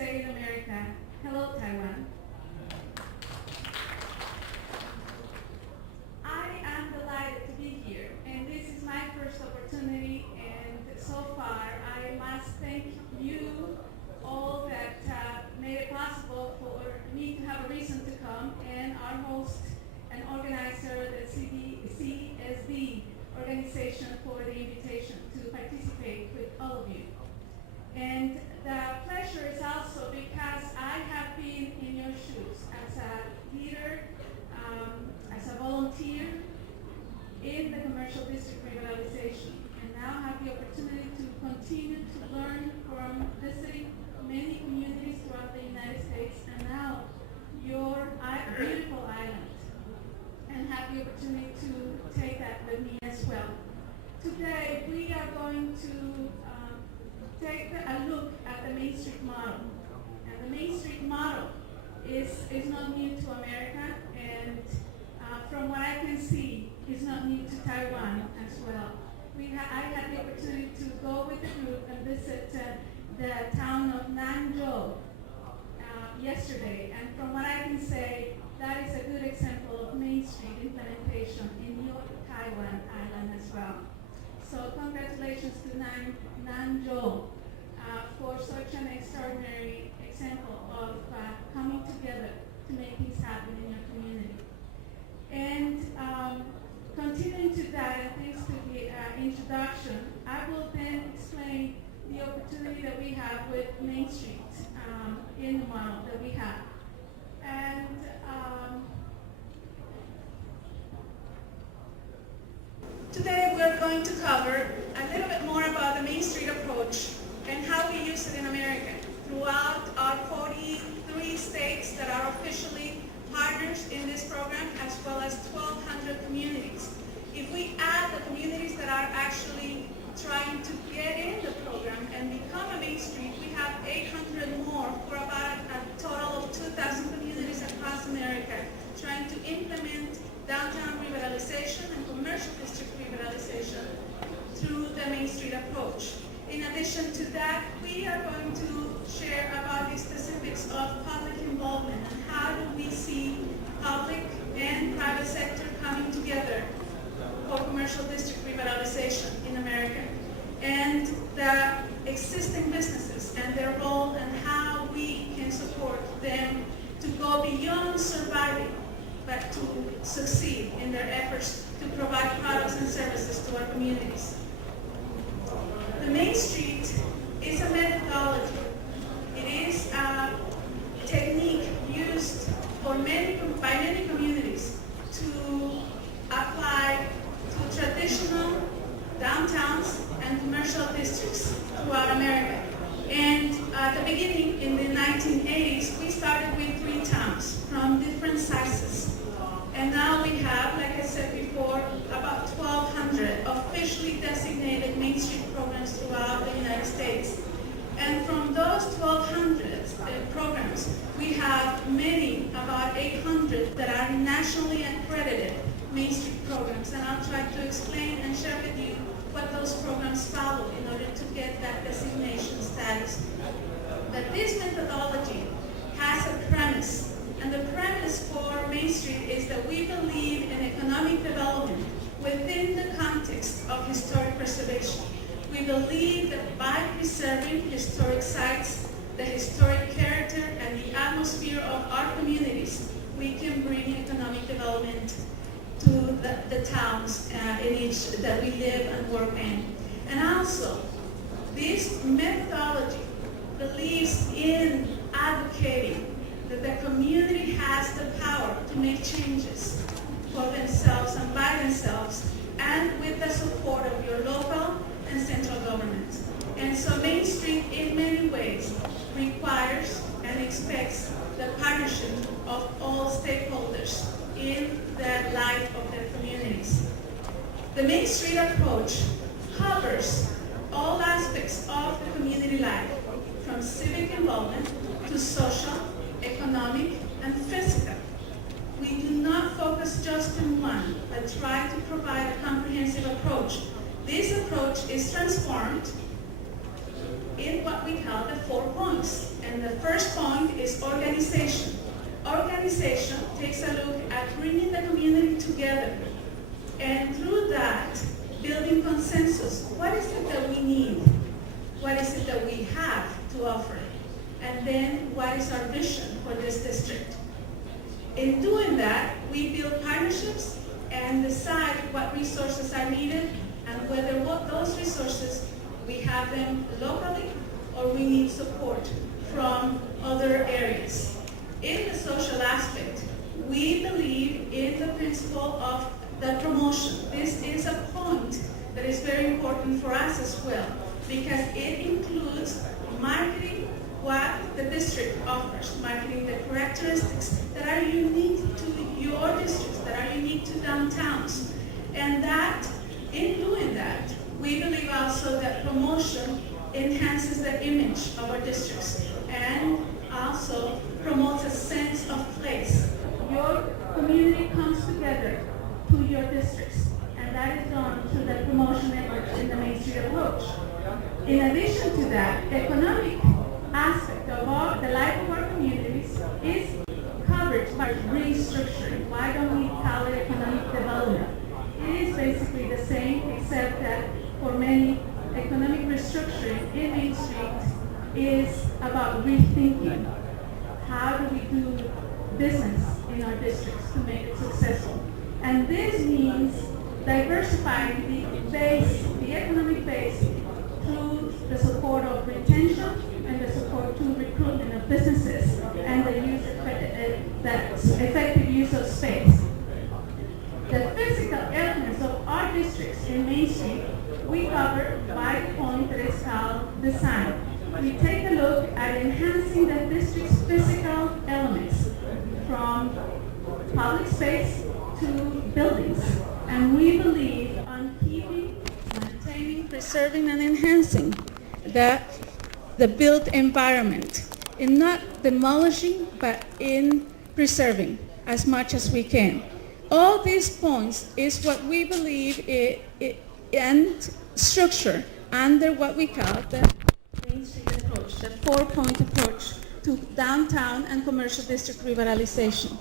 say in America, hello Taiwan. I am delighted to be here, and this is my first opportunity, and so far I must thank you all that made it possible for me to have a reason to come, and our host and organizer, the CSD organization, for the invitation to participate with all of you. And the pleasure is also because I have been in your shoes as a leader, as a volunteer in the commercial district revitalization, and now have the opportunity to continue to learn from visiting many communities throughout the United States, and now your beautiful island, and have the opportunity to take that with me as well. Today we are going to take a look at the Main Street model. And the Main Street model is not new to America, and from what I can see, is not new to Taiwan as well. I had the opportunity to go with the group and visit the town of Nanzhou yesterday, and from what I can say, that is a good example of Main Street implementation in your Taiwan island as well. So congratulations to Nanzhou for such an extraordinary example of coming together to make things happen in your community. And continuing to that, and thanks to the introduction, I will then explain the opportunity that we have with Main Street in the model that we have. And today we're going to cover a little bit more about the Main Street approach and how we use it in America throughout our 43 states that are officially partners in this program, as well as 1,200 communities. If we add the communities that are actually trying to get in the program and become a Main Street, we have 800 more, for about a total of 2,000 communities across America trying to implement downtown revitalization and commercial district revitalization through the Main Street approach. In addition to that, we are going to share about the specifics of public involvement and how do we see public and private sector coming together for commercial district revitalization in America, and the existing businesses and their role and how we can support them to go beyond surviving, but to succeed in their efforts to provide products and services to our communities. The Main Street is a methodology. It is a technique used by many communities to apply to traditional downtowns and commercial districts throughout America. And at the beginning, in the 1980s, we started with 3 towns from different sizes. And now we have, like I said before, about 1,200 officially designated Main Street programs throughout the United States. And from those 1,200 programs, we have many, about 800, that are nationally accredited Main Street programs. And I'll try to explain and share with you what those programs follow in order to get that designation status. But this methodology has a premise. And the premise for Main Street is that we believe in economic development within the context of historic preservation. We believe that by preserving historic sites, the historic character and the atmosphere of our communities, we can bring economic development to the towns in each that we live and work in. And also, this methodology believes in advocating that the community has the power to make changes for themselves and by themselves, and with the support of your local and central government. And so Main Street, in many ways, requires and expects the partnership of all stakeholders in the life of their communities. The Main Street approach covers all aspects of the community life, from civic involvement to social, economic, and physical. We do not focus just on one, but try to provide a comprehensive approach. This approach is transformed in what we call the 4 points. And the first is organization. Organization takes a look at bringing the community together, and through that, building consensus. What is it that we need? What is it that we have to offer? And then what is our vision for this district? In doing that, we build partnerships and decide what resources are needed and whether those resources, we have them locally or we need support from other areas. In the social aspect, we believe in the principle of the promotion. This is a point that is very important for us as well, because it includes marketing what the district offers, marketing the characteristics that are unique to your districts, that are unique to downtowns. And that, in doing that, we believe also that promotion enhances the image of our districts and also promotes a sense of place. Your community comes together to your districts, and that is done through the promotion efforts in the Main Street approach. In addition to that, the economic aspect of the life of our communities is covered by restructuring. Why don't we call it economic development? It is basically the same, except that for many, economic restructuring in Main Street is about rethinking how do we do business in our districts to make it successful. And this means diversifying the base, the economic base, through the support of retention and the support to recruitment of businesses and the effective use of space. The physical elements of our districts in Main Street, we cover by a point that is called design. We take a look at enhancing the district's physical elements from public space to buildings. And we believe on keeping, maintaining, preserving, and enhancing the built environment, in not demolishing, but in preserving as much as we can. All these points is what we believe and structure under what we call the Main Street approach, the 4-point approach to downtown and commercial district revitalization.